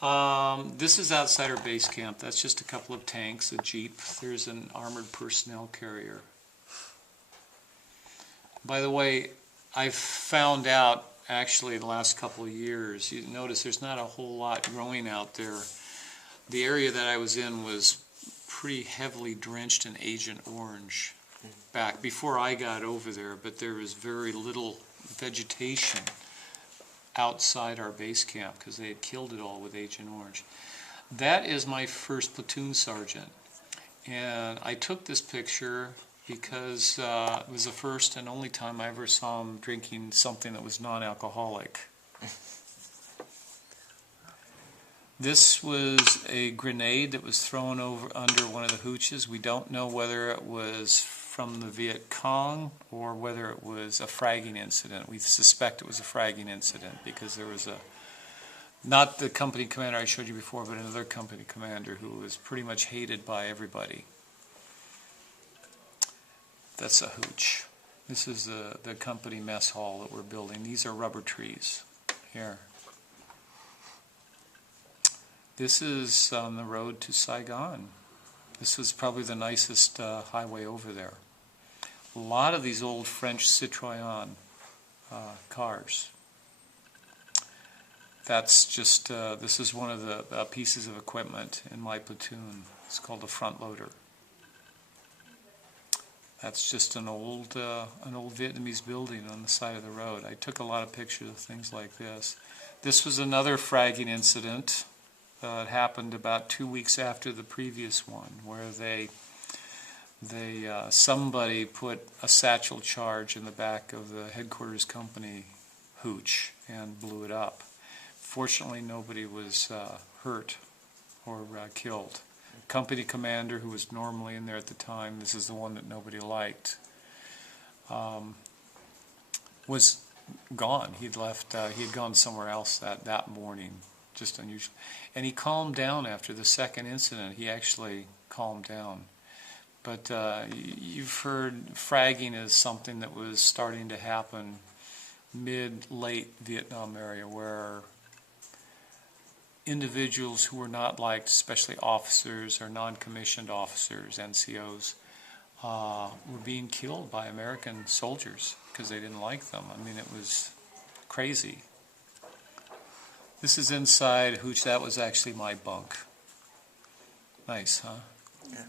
This is outside our base camp. That's just a couple of tanks, a jeep. There's an armored personnel carrier. By the way, I've found out actually the last couple of years, you notice there's not a whole lot growing out there. The area that I was in was pretty heavily drenched in Agent Orange back before I got over there, but there was very little vegetation outside our base camp because they had killed it all with Agent Orange. That is my first platoon sergeant, and I took this picture because it was the first and only time I ever saw him drinking something that was non-alcoholic. This was a grenade that was thrown over under one of the hooches. We don't know whether it was from the Viet Cong or whether it was a fragging incident. We suspect it was a fragging incident because there was not the company commander I showed you before, but another company commander who was pretty much hated by everybody. That's a hooch. This is the company mess hall that we're building. These are rubber trees here. This is on the road to Saigon. This was probably the nicest highway over there. A lot of these old French Citroën cars. That's just, this is one of the pieces of equipment in my platoon. It's called a front loader. That's just an old Vietnamese building on the side of the road. I took a lot of pictures of things like this. This was another fragging incident. It happened about 2 weeks after the previous one, where somebody put a satchel charge in the back of the headquarters company hooch and blew it up. Fortunately, nobody was hurt or killed. Company commander, who was normally in there at the time, this is the one that nobody liked, was gone. He'd left. He had gone somewhere else that morning. Just unusual. And he calmed down after the second incident. He actually calmed down. But you've heard fragging is something that was starting to happen mid-late Vietnam area, where individuals who were not liked, especially officers or non-commissioned officers, NCOs, were being killed by American soldiers because they didn't like them. I mean, it was crazy. This is inside hooch. That was actually my bunk. Nice, huh? Yeah.